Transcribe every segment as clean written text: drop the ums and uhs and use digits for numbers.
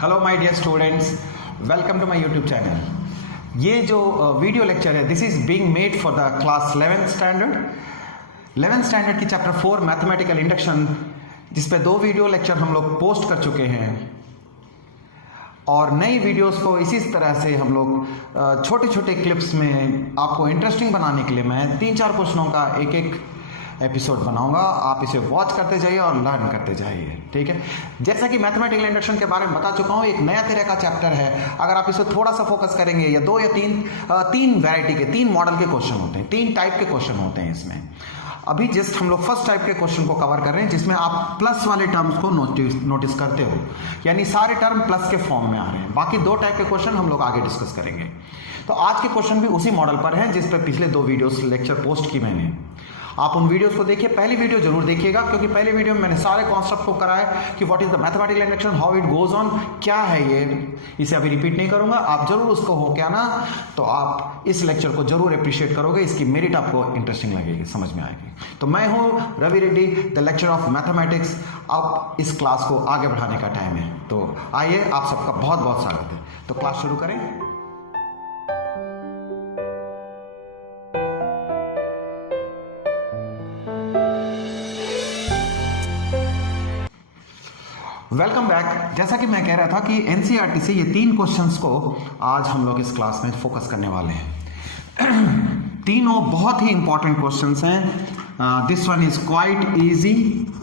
Hello my dear students, welcome to my YouTube channel. ये जो video lecture है this is being made for the class 11th standard की chapter 4 mathematical induction, जिस पे 2 video lecture हम लोग post कर चुके हैं और नई वीडियोस को इसी तरह से हम लोग छोटे छोटे क्लिप्स में आपको इंटरेस्टिंग बनाने के लिए मैं 3-4 क्वेश्चनों का एक एपिसोड बनाऊंगा। आप इसे वॉच करते जाइए और लर्न करते जाइए, ठीक है। जैसा कि मैथमेटिकल इंडक्शन के बारे में बता चुका हूँ, एक नया तरह का चैप्टर है। अगर आप इसे थोड़ा सा फोकस करेंगे या 2 या 3 वैरायटी के 3 मॉडल के क्वेश्चन होते हैं, 3 टाइप के क्वेश्चन होते हैं इसमें। अभी जस्ट हम लोग फर्स्ट टाइप के क्वेश्चन को कवर कर रहे हैं, जिसमें आप प्लस वाले टर्म्स को नोटिस करते हो, यानी सारे टर्म प्लस के फॉर्म में आ रहे हैं। बाकी 2 टाइप के क्वेश्चन हम लोग आगे डिस्कस करेंगे। तो आज के क्वेश्चन भी उसी मॉडल पर हैं जिस पर पिछले 2 वीडियोस लेक्चर पोस्ट की मैंने। आप उन वीडियोस को देखिए, पहली वीडियो जरूर देखिएगा, क्योंकि पहली वीडियो में मैंने सारे कॉन्सेप्ट को कराया कि what is the mathematical induction, how it goes on, क्या है ये। इसे अभी रिपीट नहीं करूंगा, आप जरूर उसको हो क्या ना, तो आप इस लेक्चर को जरूर अप्रिशिएट करोगे, इसकी मेरिट आपको इंटरेस्टिंग लगेगी, समझ में आएगी। तो मैं हूं Ravi Reddy, the lecture of mathematics. अब इस क्लास को आगे बढ़ाने का टाइम है, तो आइए, आप सबका बहुत बहुत स्वागत है। तो क्लास शुरू करें। Welcome back. जैसा कि मैं कह रहा था कि एनसीईआरटी से ये 3 क्वेश्चंस को आज हम लोग इस क्लास में फोकस करने वाले हैं। तीनों बहुत ही इंपॉर्टेंट क्वेश्चंस हैं। This one is quite easy,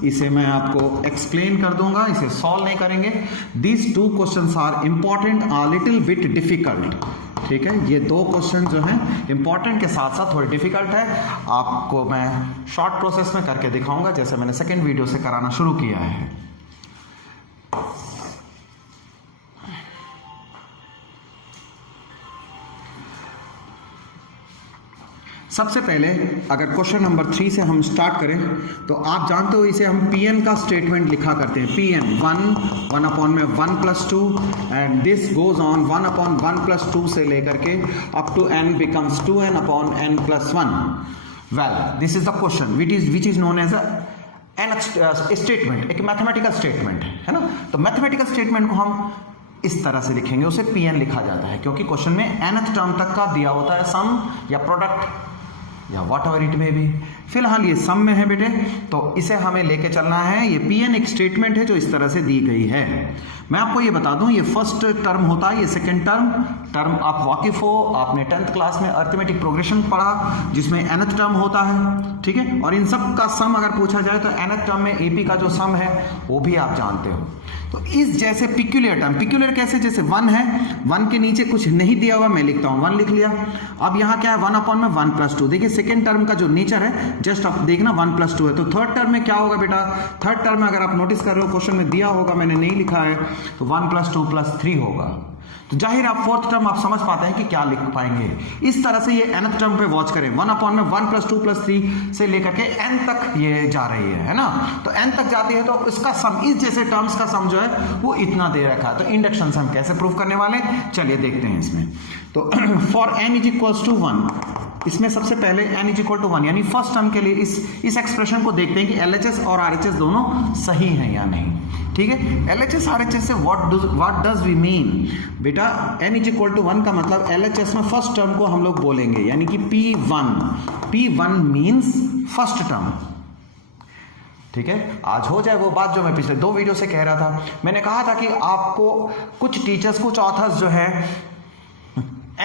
इसे मैं आपको एक्सप्लेन कर दूंगा, इसे सॉल्व नहीं करेंगे। This 2 questions are important, a little bit difficult, ठीक है। ये 2 क्वेश्चन जो हैं इंपॉर्टेंट के साथ साथ थोड़े डिफिकल्ट है। आपको मैं शॉर्ट प्रोसेस में करके दिखाऊंगा, जैसे मैंने सेकेंड वीडियो से कराना शुरू किया है। सबसे पहले अगर क्वेश्चन नंबर 3 से हम स्टार्ट करें, तो आप जानते हो इसे हम Pn का स्टेटमेंट लिखा करते हैं। Pn 1 अपॉन में 1 + 2 and this goes on 1 upon 1 + 2 से लेकर के up to n becomes 2n upon n + 1। Well, this is the question which is known as a statement, एक मैथमेटिकल स्टेटमेंट है ना। तो मैथमेटिकल स्टेटमेंट को हम इस तरह से लिखेंगे, उसे Pn लिखा जाता है, क्योंकि क्वेश्चन में nth टर्म तक का दिया होता है, सम या प्रोडक्ट या what ever it may be. फिलहाल ये सम में है बेटे, तो इसे हमें लेके चलना है। ये Pn एक स्टेटमेंट है जो इस तरह से दी गई है। मैं आपको ये बता दूं, ये फर्स्ट टर्म होता है, ये सेकंड टर्म आप वाकिफ हो, आपने 10th क्लास में अरिथमेटिक प्रोग्रेशन पढ़ा जिसमें nth टर्म होता है, ठीक है। और इन सब का सम अगर पूछा जाए तो nth टर्म में AP का जो सम है वो भी आप जानते हो। तो इस जैसे पिक्यूलियर टर्म, पिक्यूलियर कैसे, जैसे 1 है, 1 के नीचे कुछ नहीं दिया हुआ, मैं लिखता हूं 1 लिख लिया। अब यहाँ क्या है, 1 अपॉन में 1 + 2। देखिए सेकंड टर्म का जो नेचर है, जस्ट आप देखना 1 + 2 है। तो थर्ड टर्म में क्या होगा बेटा, थर्ड टर्म में अगर आप नोटिस कर रहे हो क्वेश्चन में दिया होगा, मैंने नहीं लिखा है, तो 1 + 2 + 3 होगा। तो जाहिर आप फोर्थ टर्म आप समझ पाते हैं कि क्या लिख पाएंगे। इस तरह से ये nth टर्म पे वॉच करें, 1 अपॉन में 1 + 2 + 3 से लेकर के n तक ये जा रही है ना। तो n तक जाती है तो इसका सम, इस जैसे टर्म्स का सम जो है वो इतना दे रखा है। तो इंडक्शन से हम कैसे प्रूव करने वाले, चलिए देखते हैं इसमें। तो फॉर n = 1, इसमें सबसे पहले n = 1 यानी फर्स्ट टर्म के लिए इस एक्सप्रेशन को देखते हैं कि LHS और RHS दोनों सही हैं या नहीं, ठीक है। LHS RHS से व्हाट डज वी मीन बेटा, n = 1 का मतलब LHS में फर्स्ट टर्म को हम लोग बोलेंगे, यानी कि P1 मीन्स फर्स्ट टर्म, ठीक है। आज हो जाए वो बात जो मैं पिछले 2 वीडियो से कह रहा था। मैंने कहा था कि आपको कुछ टीचर्स, कुछ ऑथर्स जो है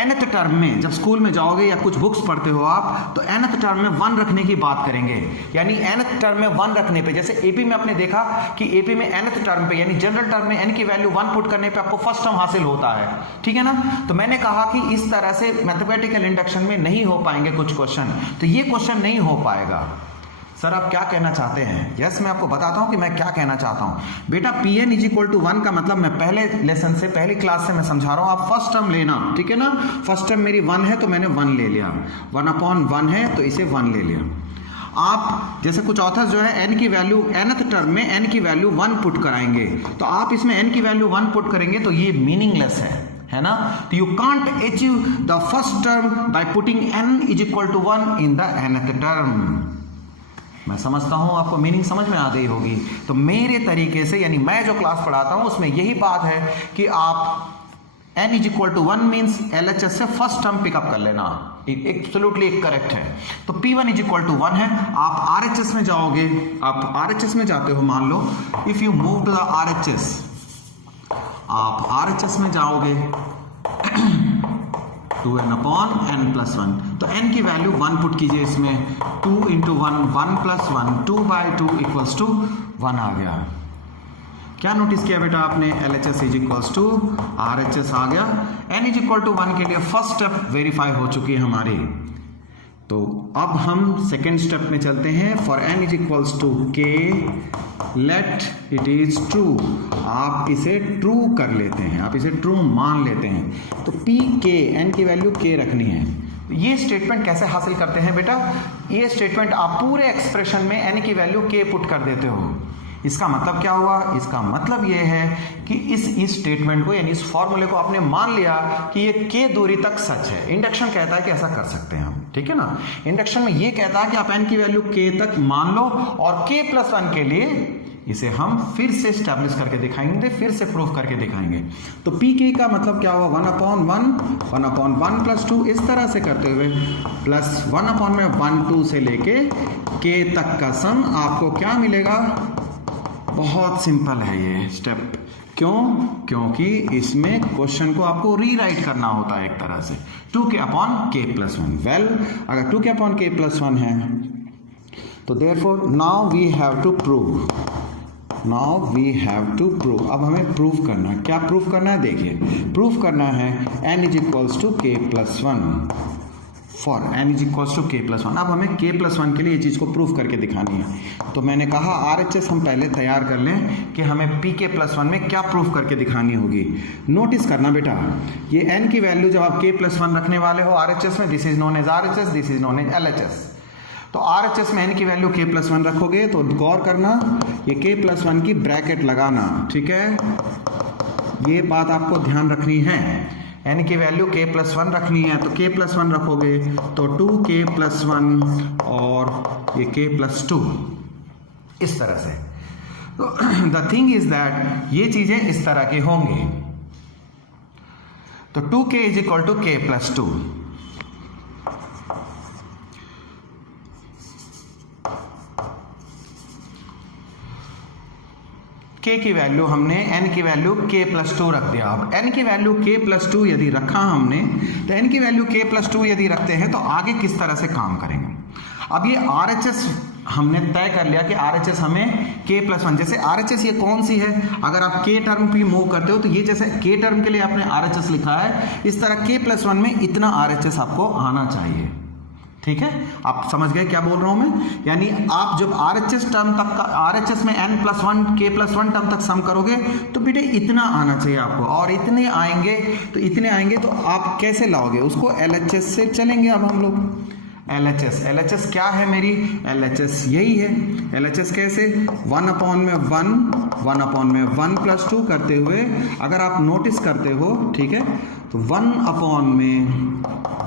nth टर्म में, जब स्कूल में जाओगे या कुछ बुक्स पढ़ते हो आप, तो nth टर्म में 1 रखने की बात करेंगे। यानी nth टर्म में 1 रखने पे, जैसे AP में आपने देखा कि AP में nth टर्म पे यानी जनरल टर्म में n की वैल्यू 1 पुट करने पे आपको फर्स्ट टर्म हासिल होता है, ठीक है ना। तो मैंने कहा कि इस तरह से मैथमेटिकल इंडक्शन में नहीं हो पाएंगे कुछ क्वेश्चन, तो ये क्वेश्चन नहीं हो पाएगा। सर आप क्या कहना चाहते हैं? यस, मैं आपको बताता हूं कि मैं क्या कहना चाहता हूं। बेटा Pn = 1 का मतलब मैं पहले लेसन से, पहली क्लास से मैं समझा रहा हूं, आप फर्स्ट टर्म लेना, ठीक है ना। फर्स्ट टर्म मेरी 1 है तो मैंने 1 ले लिया, 1 अपॉन 1 है तो इसे 1 ले लिया। आप जैसे कुछ ऑथर्स जो है n की वैल्यू, nth टर्म में n की वैल्यू 1 पुट कराएंगे, तो आप इसमें n की वैल्यू 1 पुट करेंगे तो ये मीनिंगलेस है ना। तो you can't achieve the first term by putting n = 1 in the nth term. मैं समझता हूं आपको मीनिंग समझ में आ गई होगी। तो मेरे तरीके से, यानी मैं जो क्लास पढ़ाता हूं उसमें यही बात है कि आप n is equal to 1 means LHS से फर्स्ट टर्म पिकअप कर लेना, एब्सोल्युटली करेक्ट है। तो P1 इज इक्वल टू 1 है। आप RHS में जाओगे, आप RHS में जाते हो, मान लो if you move to the RHS, आप RHS में जाओगे 2n अपॉन n प्लस 1, तो n की वैल्यू 1 पुट कीजिए इसमें, 2 इंटू 1, 1 प्लस 1, 2/2 इक्वल्स टू 1 आ गया। क्या नोटिस किया बेटा आपने? LHS is equals to RHS आ गया। n इज इक्वल टू 1 के लिए फर्स्ट स्टेप वेरीफाई हो चुकी है हमारी। तो अब हम सेकेंड स्टेप में चलते हैं। For n is equals to k let it is true, आप इसे ट्रू कर लेते हैं, आप इसे ट्रू मान लेते हैं। तो p k, n की वैल्यू k रखनी है। ये स्टेटमेंट कैसे हासिल करते हैं बेटा? ये स्टेटमेंट आप पूरे एक्सप्रेशन में n की वैल्यू k पुट कर देते हो। इसका मतलब क्या हुआ? इसका मतलब यह है कि इस स्टेटमेंट को, यानी इस फॉर्मूले को आपने मान लिया कि ये k दूरी तक सच है। इंडक्शन कहता है कि ऐसा कर सकते हैं हम, ठीक है ना। इंडक्शन में ये कहता है कि आप n की वैल्यू k तक मान लो, और k प्लस 1 के लिए इसे हम फिर से स्टैब्लिश करके दिखाएंगे, फिर से प्रूफ करके दिखाएंगे। तो pk का मतलब क्या हुआ? 1 अपॉन 1, 1 अपॉन 1 प्लस 2, इस तरह से करते हुए प्लस 1 अपॉन में 1 2 से लेके k तक का सम आपको क्या मिलेगा? बहुत सिंपल है ये स्टेप। क्यों? क्योंकि इसमें क्वेश्चन को आपको रीराइट करना होता है एक तरह से, 2k upon k plus 1। Well, अगर 2k अपॉन k प्लस 1 है तो therefore now we have to prove, now we have to prove. अब हमें प्रूव करना है। क्या प्रूव करना है? देखिए, प्रूव करना है n is equals to k plus 1 for n is equals to k plus 1। अब हमें k प्लस 1 के लिए ये चीज़ को प्रूव करके दिखानी है। तो मैंने कहा RHS हम पहले तैयार कर लें कि हमें pk प्लस 1 में क्या प्रूव करके दिखानी होगी। नोटिस करना बेटा, ये n की वैल्यू जब आप k प्लस 1 रखने वाले हो RHS में, this is known as RHS, this is known as LHS। तो RHS में n की वैल्यू k प्लस 1 रखोगे तो गौर करना, ये k प्लस 1 की ब्रैकेट लगाना, ठीक है। ये बात आपको ध्यान रखनी है। n की वैल्यू k प्लस 1 रखनी है, तो k प्लस 1 रखोगे तो 2k प्लस 1 और ये k प्लस 2, इस तरह से। तो द थिंग इज दैट ये चीजें इस तरह की होंगी। तो 2k is equal to k plus 2। k की वैल्यू हमने n की वैल्यू k प्लस 2 रख दिया। अब n की वैल्यू k प्लस 2 यदि रखा हमने, तो n की वैल्यू k प्लस 2 यदि रखते हैं तो आगे किस तरह से काम करेंगे? अब ये RHS हमने तय कर लिया कि RHS हमें k प्लस 1, जैसे RHS ये कौन सी है? अगर आप k टर्म पे मूव करते हो तो ये जैसे k टर्म के लिए आपने RHS लिखा है, इस तरह k प्लस 1 में इतना RHS आपको आना चाहिए, ठीक है। आप समझ गए क्या बोल रहा हूं मैं? यानी आप जब RHS टर्म तक का, RHS में n plus 1 k plus 1 term तक सम करोगे तो बेटे इतना आना चाहिए आपको, और इतने आएंगे तो आप कैसे लाओगे उसको? LHS से चलेंगे अब हम लोग। LHS क्या है मेरी? LHS यही है। LHS कैसे? 1 अपॉन में 1 अपॉन में 1 प्लस 2 करते हुए, अगर आप नोटिस करते हो, ठीक है, तो 1 अपॉन में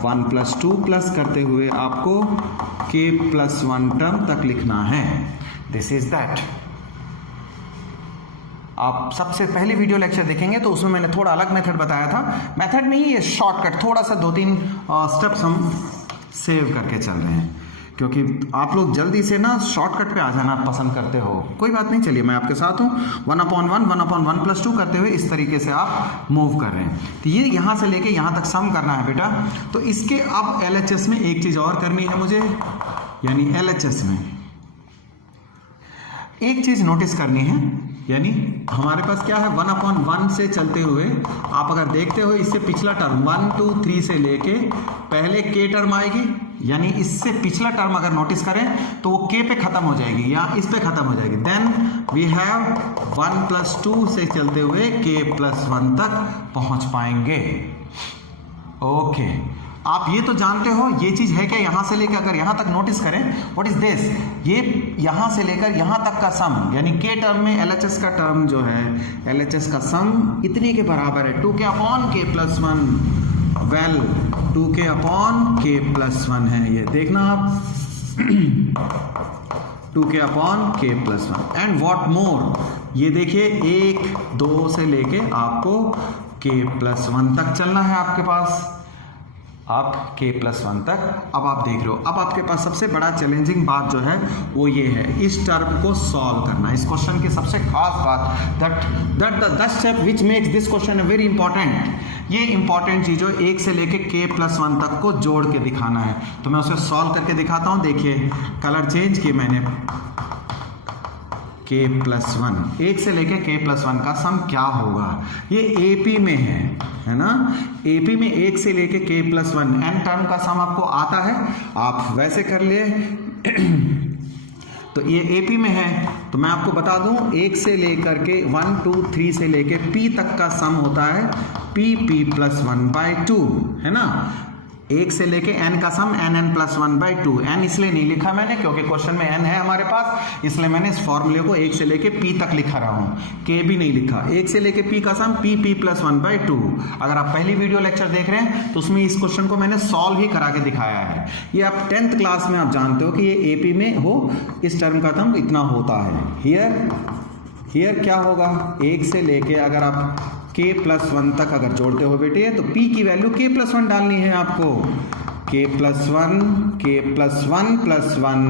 1 प्लस 2 प्लस करते हुए आपको k प्लस 1 टर्म तक लिखना है। This is that. आप सबसे पहले वीडियो लेक्चर देखेंगे तो उसमें मैंने थोड़ा अलग मेथड बताया था। मेथड नहीं, ये शॉर्टकट, थोड़ा सा 2-3 स्टेप्स हम सेव करके चल रहे हैं, क्योंकि आप लोग जल्दी से ना शॉर्टकट पे आ जाना पसंद करते हो। कोई बात नहीं, चलिए मैं आपके साथ हूँ। 1 अपॉन 1 प्लस 2 करते हुए इस तरीके से आप मूव कर रहे हैं। तो ये यहाँ से लेके यहाँ तक सम करना है बेटा। तो इसके अब LHS में एक चीज़ और करनी है मुझे, यानी LHS में एक चीज़ नोटिस करनी है, यानी हमारे पास क्या है? 1 अपॉन 1 से चलते हुए आप अगर देखते हो, इससे पिछला टर्म 1 2 3 से लेके पहले k टर्म आएगी, यानी इससे पिछला टर्म अगर नोटिस करें तो वो k पे खत्म हो जाएगी या इस पे खत्म हो जाएगी। देन वी हैव 1 प्लस 2 से चलते हुए k प्लस 1 तक पहुंच पाएंगे। ओके, आप ये तो जानते हो ये चीज है क्या? यहां से लेकर अगर यहां तक नोटिस करें, व्हाट इज दिस? ये यहां से लेकर यहां तक का सम, यानी k टर्म में LHS का टर्म जो है, LHS का सम इतने के बराबर है 2k upon k plus 1। Well, 2k upon k plus 1 है, ये देखना आप। 2k upon k plus 1 and what more. ये देखिए 1 2 से लेके आपको k प्लस 1 तक चलना है आपके पास, आप k प्लस 1 तक। अब आप देख रहे हो, अब आपके पास सबसे बड़ा चैलेंजिंग बात जो है वो ये है, इस टर्म को सॉल्व करना। इस क्वेश्चन की सबसे खास बात that the step which makes this question very important. ये इंपॉर्टेंट चीज़ हो 1 से लेके k प्लस 1 तक को जोड़ के दिखाना है। तो मैं उसे सॉल्व करके दिखाता हूँ। देखिए कलर चेंज किए मैंने, k प्लस 1, 1 से लेके k प्लस 1 का सम क्या होगा। ये AP में है ना, AP में 1 से लेके k प्लस 1 n टर्म का सम आपको आता है, आप वैसे कर लिए। तो ये AP में है, तो मैं आपको बता दूं 1 से लेकर के 1 2 3 से लेके P तक का सम होता है P प्लस 1/2, है ना। 1 से लेके n का सम n प्लस 1/2। n इसलिए नहीं लिखा मैंने क्योंकि क्वेश्चन में n है हमारे पास, इसलिए मैंने इस फॉर्मूले को 1 से लेके p तक लिखा रहा हूँ, k भी नहीं लिखा। 1 से लेके p का सम p प्लस 1/2। अगर आप पहली वीडियो लेक्चर देख रहे हैं तो उसमें इस क्वेश्चन को मैंने सॉल्व ही करा के दिखाया है। ये आप 10th क्लास में आप जानते हो कि ये AP में हो, इस टर्म का सम इतना होता है। हियर क्या होगा, 1 से लेके अगर आप k प्लस 1 तक अगर जोड़ते हो बेटे तो p की वैल्यू k प्लस 1 डालनी है आपको। k plus 1 k plus 1 plus 1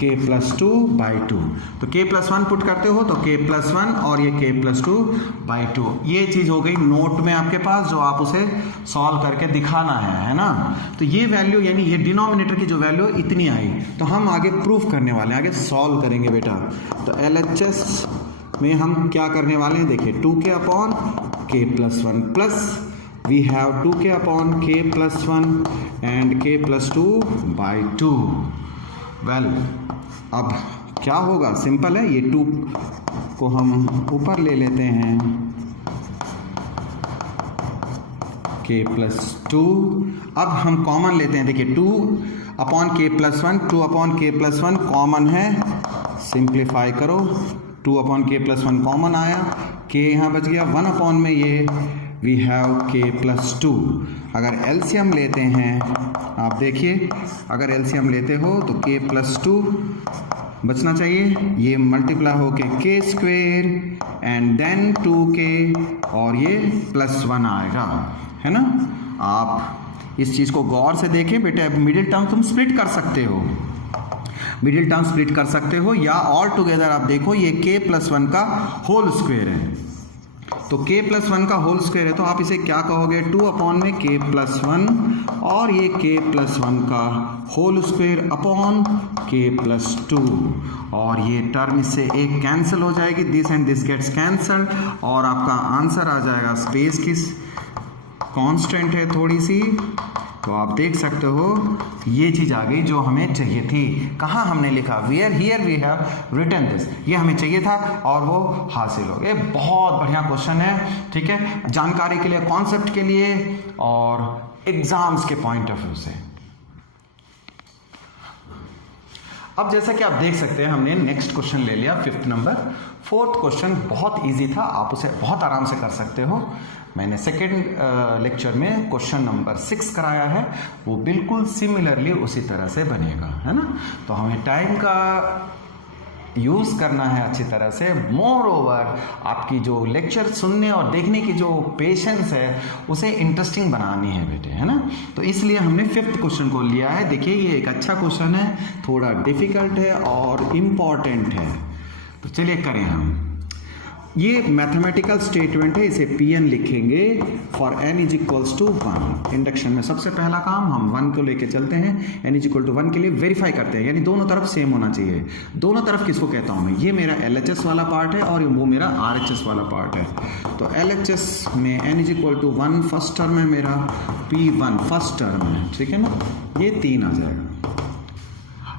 k plus 2/2। तो k प्लस 1 पुट करते हो तो k प्लस 1 और ये k प्लस 2/2। ये चीज़ हो गई नोट में आपके पास, जो आप उसे सॉल्व करके दिखाना है ना। तो ये वैल्यू यानी ये डिनोमिनेटर की जो वैल्यू इतनी आई, तो हम आगे प्रूफ करने वाले हैं, आगे सॉल्व करेंगे बेटा। तो LHS में हम क्या करने वाले हैं, देखिए 2k upon k plus 1 plus we have 2k upon k plus 1 and k plus 2/2। Well अब क्या होगा, सिंपल है, ये 2 को हम ऊपर ले लेते हैं, k प्लस 2। अब हम कॉमन लेते हैं, देखिए 2 upon k plus 1, 2 upon k plus 1 common है, सिंप्लीफाई करो, 2 अपॉन k प्लस 1 कॉमन आया, k यहाँ बच गया, 1 अपॉन में ये वी हैव k प्लस 2। अगर एलसीएम लेते हैं, आप देखिए अगर एलसीएम लेते हो तो k प्लस 2 बचना चाहिए, ये मल्टीप्लाई हो के k square and then 2k और ये प्लस 1 आएगा, है ना। आप इस चीज़ को गौर से देखें बेटे, मिडिल टर्म तुम स्प्लिट कर सकते हो, मिडिल टर्म स्प्लिट कर सकते हो, या ऑल टुगेदर आप देखो ये k प्लस 1 का होल स्क्वायर है। तो k प्लस 1 का होल स्क्वायर है तो आप इसे क्या कहोगे, 2 अपॉन में k प्लस 1 और ये k प्लस 1 का whole square upon k plus 2, और ये टर्म इससे एक कैंसिल हो जाएगी, this and this gets cancelled, और आपका आंसर आ जाएगा, स्पेस की कांस्टेंट है थोड़ी सी, तो आप देख सकते हो ये चीज़ आ गई जो हमें चाहिए थी। कहाँ हमने लिखा, where here we have written this, ये हमें चाहिए था और वो हासिल हो गया। बहुत बढ़िया क्वेश्चन है, ठीक है, जानकारी के लिए, कॉन्सेप्ट के लिए और एग्जाम्स के पॉइंट ऑफ व्यू से। अब जैसा कि आप देख सकते हैं हमने नेक्स्ट क्वेश्चन ले लिया 5th नंबर। 4th क्वेश्चन बहुत इजी था, आप उसे बहुत आराम से कर सकते हो। मैंने सेकेंड लेक्चर में क्वेश्चन नंबर 6 कराया है, वो बिल्कुल सिमिलरली उसी तरह से बनेगा, है ना। तो हमें टाइम का यूज़ करना है अच्छी तरह से। मोर ओवर आपकी जो लेक्चर सुनने और देखने की जो पेशेंस है उसे इंटरेस्टिंग बनानी है बेटे, है ना। तो इसलिए हमने 5th क्वेश्चन को लिया है। देखिए ये एक अच्छा क्वेश्चन है, थोड़ा डिफिकल्ट है और इम्पॉर्टेंट है, तो चलिए करें हम। ये मैथमेटिकल स्टेटमेंट है, इसे Pn लिखेंगे for n is equals to 1। Induction में सबसे पहला काम हम 1 को लेके चलते हैं, n इज इक्वल टू 1 के लिए वेरीफाई करते हैं, यानी दोनों तरफ सेम होना चाहिए। दोनों तरफ किसको कहता हूँ मैं, ये मेरा LHS वाला पार्ट है और वो मेरा RHS वाला पार्ट है। तो LHS में n is equal to 1 first term है मेरा, P1 फर्स्ट टर्म है, ठीक है ना, ये 3 आ जाएगा।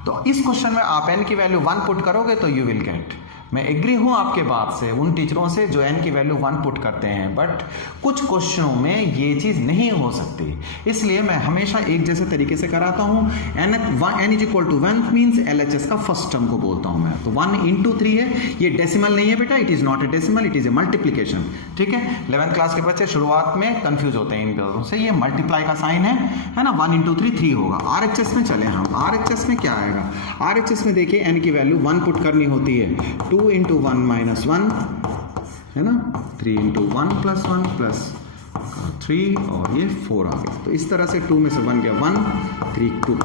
तो इस क्वेश्चन में आप n की वैल्यू 1 पुट करोगे तो यू विल गेट मैं एग्री हूँ आपके बात से, उन टीचरों से जो n की वैल्यू 1 पुट करते हैं, बट कुछ क्वेश्चनों में ये चीज़ नहीं हो सकती, इसलिए मैं हमेशा एक जैसे तरीके से कराता हूँ। n is equal to 1 means LHS का फर्स्ट टर्म को बोलता हूँ मैं, तो 1 into 3 है, ये डेसिमल नहीं है बेटा, it is not a decimal, it is a multiplication. ठीक है, 11th क्लास के बच्चे शुरुआत में कंफ्यूज होते हैं इन बातों से, ये मल्टीप्लाई का साइन है ना, 1 into 3 3 होगा। RHS में चले हम, RHS में क्या आएगा, RHS में देखिए n की वैल्यू 1 पुट करनी होती है, 2 into 1 minus 1 है ना, 3 into 1 plus 1 plus 3 और ये 4 आ गया। तो इस तरह से 2 में से 1 गया 1, 3 2,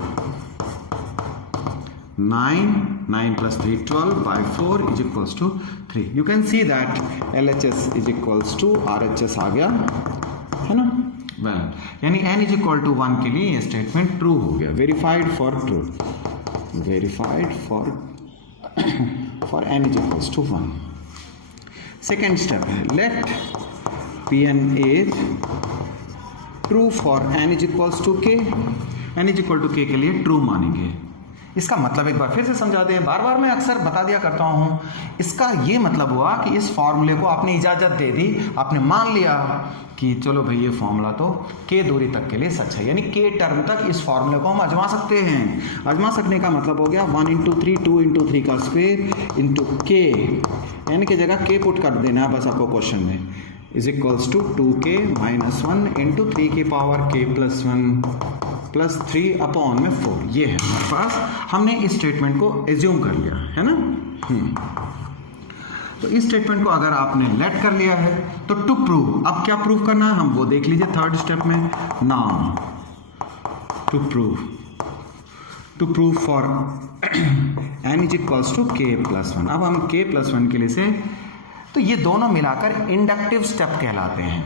9 plus 3 12 by 4 is equals to 3। You can see that LHS is equals to RHS आ गया है ना, वेल यानी n is equal to 1 के लिए ये स्टेटमेंट ट्रू हो गया, verified for true, verified for n is equals to 1। Second step है, late Pn is true for n is equals to k, n is equal to k के लिए true मानेंगे। इसका मतलब एक बार फिर से समझा दें, बार बार मैं अक्सर बता दिया करता हूँ, इसका ये मतलब हुआ कि इस फॉर्मूले को आपने इजाज़त दे दी, आपने मान लिया कि चलो भाई ये फॉर्मूला तो k दूरी तक के लिए सच है, यानी k टर्म तक इस फॉर्मूले को हम आजमा सकते हैं। आजमा सकने का मतलब हो गया 1 into 3 2 into 3 का स्क्वायर इंटू k, n की जगह k पुट कर देना है बस आपको क्वेश्चन में, is equals to 2k minus 1 into 3 की power k plus 1 plus 3 upon में 4। ये है हमारे पास, हमने इस स्टेटमेंट को एज्यूम कर लिया है ना। तो इस स्टेटमेंट को अगर आपने लेट कर लिया है तो टू प्रूव, अब क्या प्रूव करना है हम वो देख लीजिए थर्ड स्टेप में। Now to prove for n is equals to k plus 1। अब हम k प्लस 1 के लिए से, तो ये दोनों मिलाकर इंडक्टिव स्टेप कहलाते हैं।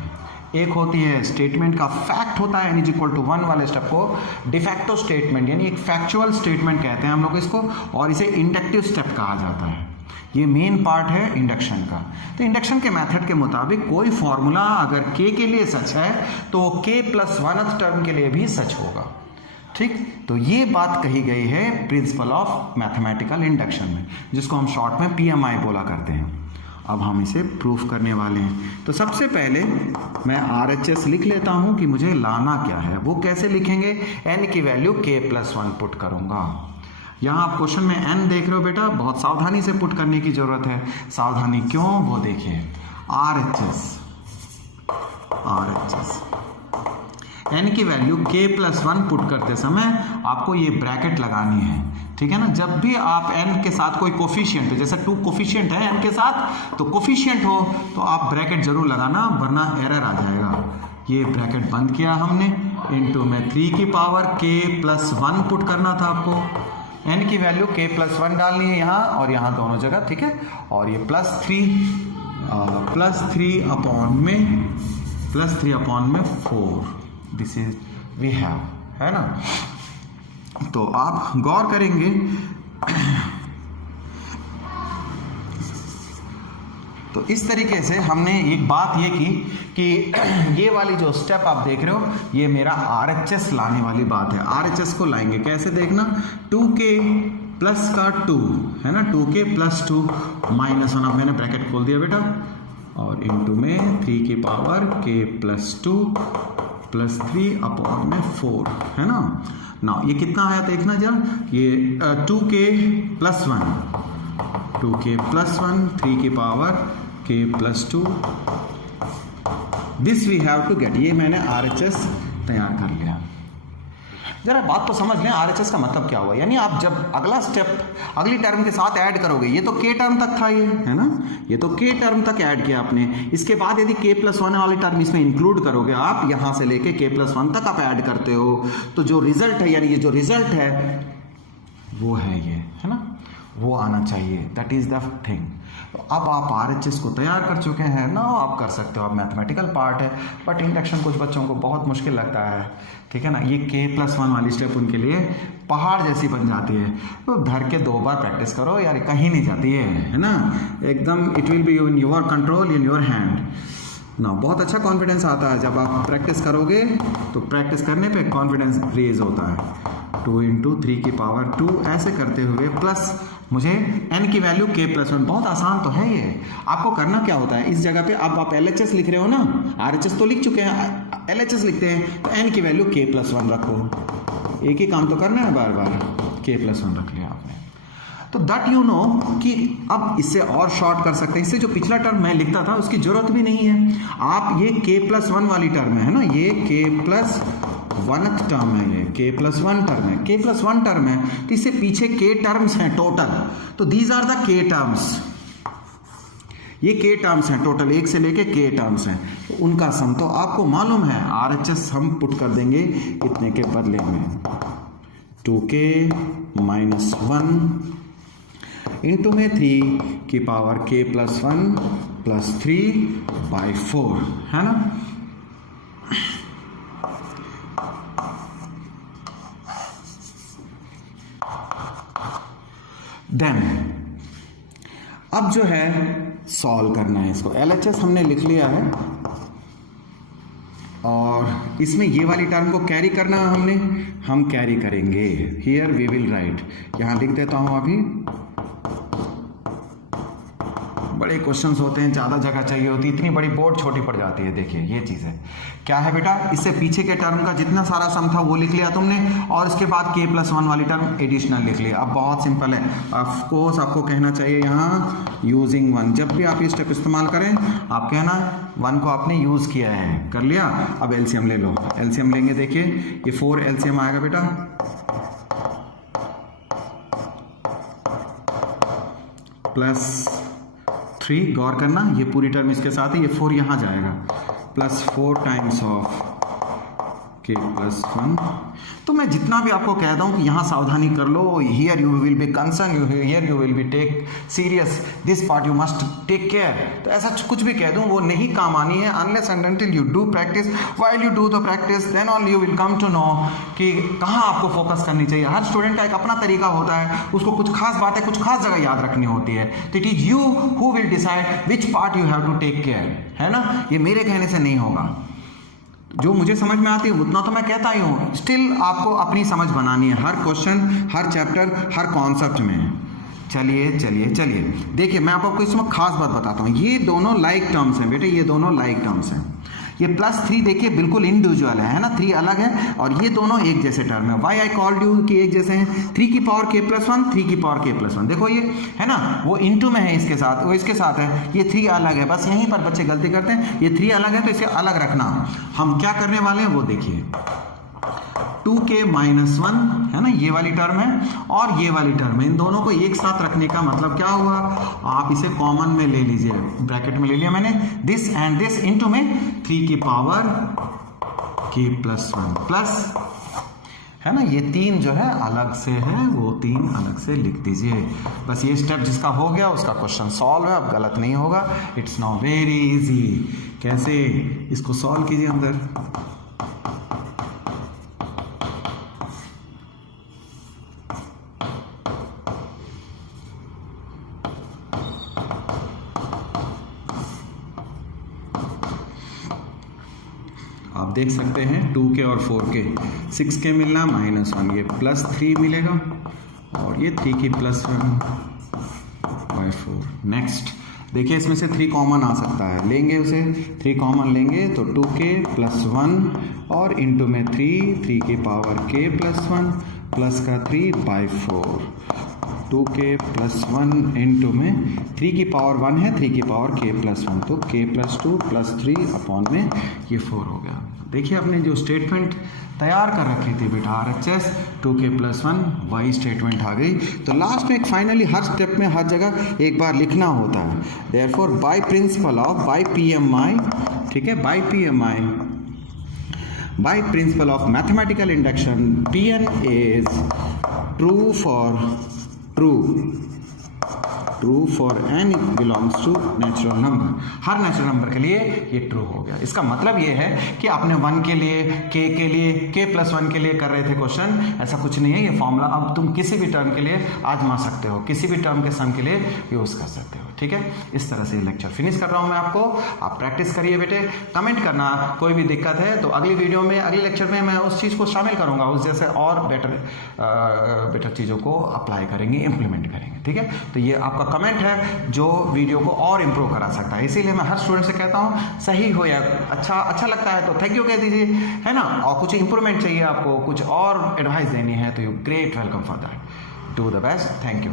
एक होती है स्टेटमेंट का फैक्ट होता है n इज इक्वल टू 1 वाले स्टेप को डिफैक्टो स्टेटमेंट यानी एक फैक्चुअल स्टेटमेंट कहते हैं हम लोग इसको, और इसे इंडक्टिव स्टेप कहा जाता है। ये मेन पार्ट है इंडक्शन का। तो इंडक्शन के मेथड के मुताबिक कोई फॉर्मूला अगर k के लिए सच है तो k प्लस 1th टर्म के लिए भी सच होगा। ठीक, तो ये बात कही गई है प्रिंसिपल ऑफ मैथमेटिकल इंडक्शन में, जिसको हम शॉर्ट में PMI बोला करते हैं। अब हम इसे प्रूफ करने वाले हैं। तो सबसे पहले मैं RHS लिख लेता हूं कि मुझे लाना क्या है। वो कैसे लिखेंगे, n की वैल्यू k प्लस 1 पुट करूंगा। यहाँ आप क्वेश्चन में n देख रहे हो बेटा, बहुत सावधानी से पुट करने की जरूरत है। सावधानी क्यों, वो देखिए। RHS n की वैल्यू k प्लस 1 पुट करते समय आपको ये ब्रैकेट लगानी है, ठीक है ना। जब भी आप n के साथ कोई कोफिशिएंट, जैसे 2 कोफिशिएंट है n के साथ, तो कोफिशिएंट हो तो आप ब्रैकेट जरूर लगाना, वरना एरर आ जाएगा। ये ब्रैकेट बंद किया हमने, इनटू में 3 की पावर k प्लस 1 पुट करना था आपको। n की वैल्यू k प्लस 1 डालनी है यहाँ और यहाँ दोनों जगह, ठीक है। और ये प्लस 3 अपॉन में 4, दिस इज वी हैव, है ना। तो आप गौर करेंगे तो इस तरीके से हमने एक बात ये की कि ये वाली जो स्टेप आप देख रहे हो, ये मेरा RHS लाने वाली बात है। RHS को लाएंगे कैसे, देखना। 2k प्लस का 2 है ना, 2k प्लस 2 माइनस 1, अब मैंने ब्रैकेट खोल दिया बेटा, और इनटू में 3 की power k plus 2 plus 3 upon में 4, है ना। ना ये कितना आया देखना जरा, ये 2k प्लस 1, 3 की power k plus 2, this we have to get. ये मैंने RHS तैयार कर लिया। जरा बात तो समझ लें, RHS का मतलब क्या हुआ, यानी आप जब अगला स्टेप अगली टर्म के साथ ऐड करोगे, ये तो k टर्म तक था, ये है ना, ये तो k टर्म तक ऐड किया आपने। इसके बाद यदि k प्लस 1 वाली टर्म इसमें इंक्लूड करोगे आप, यहां से लेके k प्लस 1 तक आप ऐड करते हो, तो जो रिजल्ट है, यानी ये जो रिजल्ट है वो है ये, है ना, वो आना चाहिए। That is the thing. तो अब आप RHS को तैयार कर चुके हैं ना, आप कर सकते हो। अब मैथमेटिकल पार्ट है, बट इंडक्शन कुछ बच्चों को बहुत मुश्किल लगता है, ठीक है ना। ये k प्लस 1 वाली स्टेप उनके लिए पहाड़ जैसी बन जाती है। तो धर के 2 बार प्रैक्टिस करो यार, कहीं नहीं जाती है ना, एकदम it will be in your control, in your hand ना। बहुत अच्छा कॉन्फिडेंस आता है जब आप प्रैक्टिस करोगे, तो प्रैक्टिस करने पे कॉन्फिडेंस रेज होता है। 2 into 3 की पावर 2 ऐसे करते हुए प्लस मुझे n की वैल्यू k प्लस 1, बहुत आसान तो है ये। आपको करना क्या होता है, इस जगह पे अब आप LHS लिख रहे हो ना, RHS तो लिख चुके हैं, LHS लिखते हैं, तो n की वैल्यू k प्लस 1 रखो। एक ही काम तो करना है बार बार, k प्लस 1 रख लिया आपने। तो दैट यू नो कि अब इससे और शॉर्ट कर सकते हैं, इससे जो पिछला टर्म मैं लिखता था उसकी जरूरत भी नहीं है। आप ये k प्लस 1 वाली टर्म है ना, ये k प्लस 1th टर्म है, ये k प्लस 1 टर्म है, k प्लस 1 टर्म है, तो इससे पीछे k टर्म्स हैं टोटल, तो these are the k terms, ये k टर्म्स हैं टोटल, 1 से लेके k टर्म्स हैं, तो उनका सम तो आपको मालूम है, RHS हम पुट कर देंगे इतने के बदले में 2k माइनस 1 इंटू में 3 की power k plus 1 plus 3 by 4, है ना। देन अब जो है सॉल्व करना है इसको, LHS हमने लिख लिया है और इसमें ये वाली टर्म को कैरी करना हमने, हम कैरी करेंगे। हियर वी विल राइट, यहां लिख देता हूं अभी। बड़े क्वेश्चंस होते हैं, ज़्यादा जगह चाहिए होती है, इतनी बड़ी बोर्ड छोटी पड़ जाती है। देखिए ये चीज़ है, क्या है बेटा, इससे पीछे के टर्म का जितना सारा सम था वो लिख लिया तुमने, और इसके बाद k प्लस 1 वाली टर्म एडिशनल लिख लिया। अब बहुत सिंपल है, ऑफ कोर्स आपको कहना चाहिए यहाँ यूजिंग 1, जब भी आप ये स्टेप इस्तेमाल करें आप कहना 1 को आपने यूज़ किया है, कर लिया। अब एलसीएम ले लो, एलसीएम लेंगे, देखिए ये 4 एलसीएम आएगा बेटा, प्लस 3, गौर करना ये पूरी टर्म इसके साथ है, ये 4 यहाँ जाएगा, plus 4 times of k plus 1। तो मैं जितना भी आपको कहता हूँ कि यहाँ सावधानी कर लो, here you will be concern, here you will be take serious, this part you must take care, तो ऐसा कुछ भी कह दूँ वो नहीं काम आनी है, unless and until you do practice. While you do the practice then only you will come to know कि कहाँ आपको फोकस करनी चाहिए। हर स्टूडेंट का एक अपना तरीका होता है, उसको कुछ खास बातें कुछ खास जगह याद रखनी होती है, तो it is you who will decide which part you have to take care, है ना। ये मेरे कहने से नहीं होगा, जो मुझे समझ में आती है उतना तो मैं कहता ही हूँ, स्टिल आपको अपनी समझ बनानी है हर क्वेश्चन, हर चैप्टर, हर कॉन्सेप्ट में। चलिए चलिए चलिए देखिए, मैं आपको इसमें खास बात बताता हूँ, ये दोनों लाइक टर्म्स हैं बेटे, ये दोनों लाइक टर्म्स हैं। ये प्लस 3 देखिए बिल्कुल इंडिविजुअल है ना, 3 अलग है, और ये दोनों एक जैसे टर्म है। वाई आई कॉल्ड यू कि एक जैसे हैं, 3 की पावर k प्लस 1, 3 की पावर k प्लस 1, देखो ये है ना, वो इंटू में है इसके साथ, वो इसके साथ है, ये 3 अलग है, बस यहीं पर बच्चे गलती करते हैं, ये 3 अलग है तो इसे अलग रखना। हम क्या करने वाले हैं वो देखिए, 2k माइनस 1 है ना, ये वाली टर्म है और ये वाली टर्म है, इन दोनों को एक साथ रखने का मतलब क्या हुआ, आप इसे कॉमन में ले लीजिए, ब्रैकेट में ले लिया मैंने, दिस एंड दिस इनटू में 3 की पावर k प्लस 1 प्लस, है ना, ये 3 जो है अलग से है, वो 3 अलग से लिख दीजिए। बस ये स्टेप जिसका हो गया उसका क्वेश्चन सॉल्व है, अब गलत नहीं होगा। It's now very easy. कैसे इसको सॉल्व कीजिए अंदर, आप देख सकते हैं 2k और 4k, 6k मिलना माइनस 1, ये प्लस 3 मिलेगा और ये 3 की प्लस 1 बाई 4। नेक्स्ट देखिए, इसमें से 3 कॉमन आ सकता है, लेंगे उसे, 3 कॉमन लेंगे तो 2k प्लस 1 और इंटू में 3 की पावर k प्लस 1 प्लस का 3 बाई 4, 2k प्लस 1 इंटू में 3 की पावर 1 है, 3 की पावर k प्लस 1, तो k प्लस 2 प्लस 3 अपॉन में ये 4 हो गया। देखिए आपने जो स्टेटमेंट तैयार कर रखी थी बेटा RHS 2k प्लस 1, वही स्टेटमेंट आ गई। तो लास्ट में फाइनली हर स्टेप में हर जगह एक बार लिखना होता है, therefore by principle of by PMI, ठीक है, by PMI, by principle of mathematical induction, Pn is true for n belongs to natural number. हर नेचुरल नंबर के लिए ये ट्रू हो गया। इसका मतलब ये है कि आपने 1 के लिए, k के लिए, k प्लस 1 के लिए कर रहे थे क्वेश्चन, ऐसा कुछ नहीं है। ये फॉर्मूला अब तुम किसी भी टर्म के लिए आजमा सकते हो, किसी भी टर्म के सम के लिए यूज कर सकते हो। ठीक है, इस तरह से लेक्चर फिनिश कर रहा हूँ मैं आपको। आप प्रैक्टिस करिए बेटे, कमेंट करना कोई भी दिक्कत है तो अगली वीडियो में, अगले लेक्चर में मैं उस चीज़ को शामिल करूँगा, उस जैसे और बेटर चीज़ों को अप्लाई करेंगे, इम्प्लीमेंट करेंगे। ठीक है, तो ये आपका कमेंट है जो वीडियो को और इम्प्रूव करा सकता है। इसीलिए मैं हर स्टूडेंट से कहता हूँ सही हो या अच्छा लगता है तो थैंक यू कह दीजिए, है ना। और कुछ इंप्रूवमेंट चाहिए आपको, कुछ और एडवाइस देनी है तो you great welcome for that, do the best, thank you.